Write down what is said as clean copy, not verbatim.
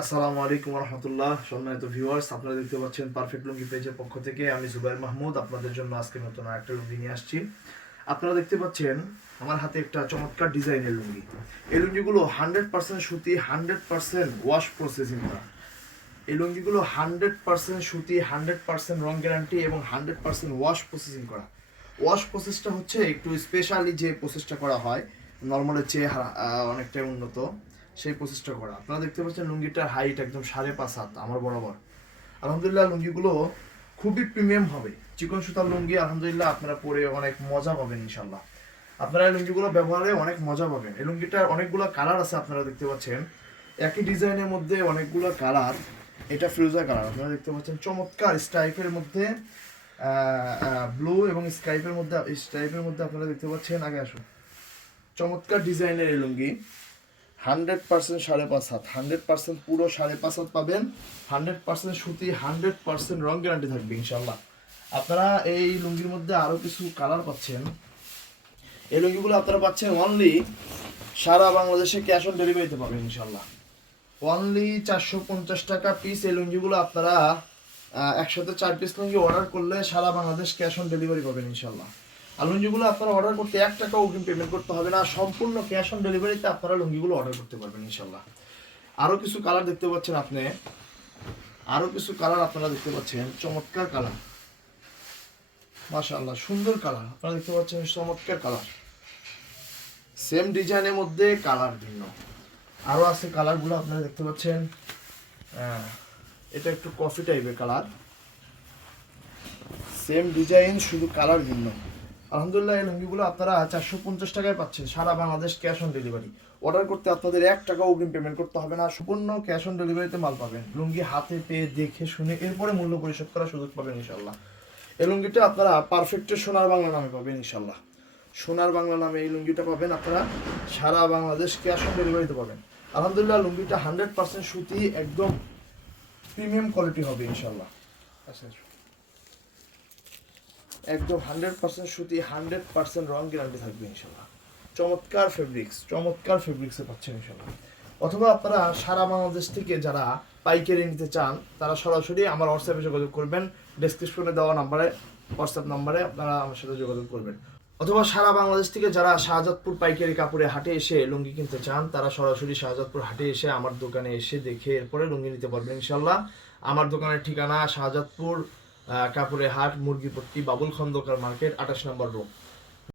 আসসালামু আলাইকুম রহমতুল্লাহ। সম্মানিত ভিউয়ার্স, আপনারা দেখতে পাচ্ছেন পারফেক্ট লুঙ্গি পেজের পক্ষ থেকে আমি জুবাইর মাহমুদ আপনাদের জন্য আজকে নতুন একটা লুঙ্গি নিয়ে আসছি। আপনারা দেখতে পাচ্ছেন আমার হাতে একটা চমৎকার ডিজাইনের লুঙ্গি। এই লুঙ্গিগুলো 100% সুতি, 100% ওয়াশ প্রসেসিং করা। এই লুঙ্গিগুলো 100% সুতি, 100% রং গ্যারান্টি এবং 100% ওয়াশ প্রসেসিং করা। ওয়াশ প্রসেসটা হচ্ছে একটু স্পেশালি যে প্রসেসটা করা হয়, নর্মালের চেয়ে অনেকটাই উন্নত সেই প্রসেসটা করা। আপনারা দেখতে পাচ্ছেন লুঙ্গিটার হাইট একদম 5.5 হাত আমার বরাবর। আলহামদুলিল্লাহ লুঙ্গিগুলো খুবই প্রিমিয়াম হবে, চিকন সুতার লুঙ্গি। আলহামদুলিল্লাহ আপনারা পরে অনেক মজা পাবেন ইনশাল্লাহ। আপনারা এই লুঙ্গিগুলো ব্যবহারে অনেক মজা পাবেন। এই লুঙ্গিটার অনেকগুলো কালার আছে, আপনারা দেখতে পাচ্ছেন একই ডিজাইনের মধ্যে অনেকগুলো কালার। এটা ফিরোজা কালার, আপনারা দেখতে পাচ্ছেন চমৎকার স্ট্রাইপের মধ্যে, ব্লু এবং স্ট্রাইপের মধ্যে আপনারা দেখতে পাচ্ছেন। আগে আসুন, চমৎকার ডিজাইনের এই লুঙ্গি 100% 5.5 হাত, 100% পুরো 5.5 হাত পাবেন। 100% সুতি, 100% রং গ্যারান্টি থাকবে ইনশাল্লাহ। আপনারা এই লুঙ্গির মধ্যে আরো কিছু কালার পাচ্ছেন। এই লুঙ্গিগুলো আপনারা পাচ্ছেন অনলি সারা বাংলাদেশে ক্যাশ অন ডেলিভারিতে পাবেন ইনশাল্লাহ। অনলি 450 টাকা পিস। এই লুঙ্গিগুলো আপনারা একসাথে 4 পিস লুঙ্গি অর্ডার করলে সারা বাংলাদেশ ক্যাশ অন ডেলিভারি পাবেন ইনশাল্লাহ। আর লুঙ্গিগুলো আপনারা অর্ডার করতে 1 টাকা অগ্রিম পেমেন্ট করতে হবে না, সম্পূর্ণ ক্যাশ অন ডেলিভারিতে আপনারা লুঙ্গিগুলো অর্ডার করতে পারবেন ইনশাল্লাহ। আরও কিছু কালার দেখতে পাচ্ছেন আপনি, আরও কিছু কালার আপনারা দেখতে পাচ্ছেন, চমৎকার কালার, মাশাআল্লাহ সুন্দর কালার। আপনারা দেখতে পাচ্ছেন চমৎকার কালার, সেম ডিজাইনের মধ্যে কালার ভিন্ন। আরও আছে কালারগুলো আপনারা দেখতে পাচ্ছেন। এটা একটু কফি টাইপের কালার, সেম ডিজাইন শুধু কালার ভিন্ন। আলহামদুলিল্লাহ এই লুঙ্গিগুলো আপনারা 450 টাকায় পাচ্ছেন সারা Bangladesh cash on delivery. Order করতে আপনাদের 1 টাকা অগ্রিম পেমেন্ট করতে হবে না, সম্পূর্ণ ক্যাশ অন ডেলিভারিতে মাল পাবেন। লুঙ্গি হাতে পেয়ে দেখে শুনে এরপরে মূল্য পরিশোধ করার সুযোগ পাবেন ইনশাল্লাহ। এই লুঙ্গিটা আপনারা পারফেক্টের সোনার বাংলা নামে পাবেন ইনশাল্লাহ। সোনার বাংলা নামে এই লুঙ্গিটা পাবেন আপনারা, সারা বাংলাদেশ ক্যাশ অন ডেলিভারিতে পাবেন। আলহামদুলিল্লাহ লুঙ্গিটা 100% সুতি, একদম প্রিমিয়াম কোয়ালিটি হবে ইনশাল্লাহ। আচ্ছা, একদম 100% সুতি, 100% রং গ্যারান্টি থাকবে ইনশাল্লাহ। চমৎকার ফেব্রিক্স, চমৎকার ফেব্রিক্সে পাচ্ছেন ইনশাল্লাহ। অথবা আপনারা সারা বাংলাদেশ থেকে যারা পাইকারি নিতে চান তারা সরাসরি আমার হোয়াটসঅ্যাপে যোগাযোগ করবেন। ডেসক্রিপশনে দেওয়া নাম্বারে, হোয়াটসঅ্যাপ নাম্বারে আপনারা আমার সাথে যোগাযোগ করবেন। অথবা সারা বাংলাদেশ থেকে যারা শাহজাদপুর পাইকারি কাপড়ে হাটে এসে লুঙ্গি কিনতে চান তারা সরাসরি শাহজাদপুর হাটে এসে আমার দোকানে এসে দেখে এরপরে লুঙ্গি নিতে পারবেন ইনশাল্লাহ। আমার দোকানের ঠিকানা শাহজাদপুর কাপুরে হাট, মুরগিপট্টি, বাবুল খন্দকার মার্কেট, 28 নম্বর রোড।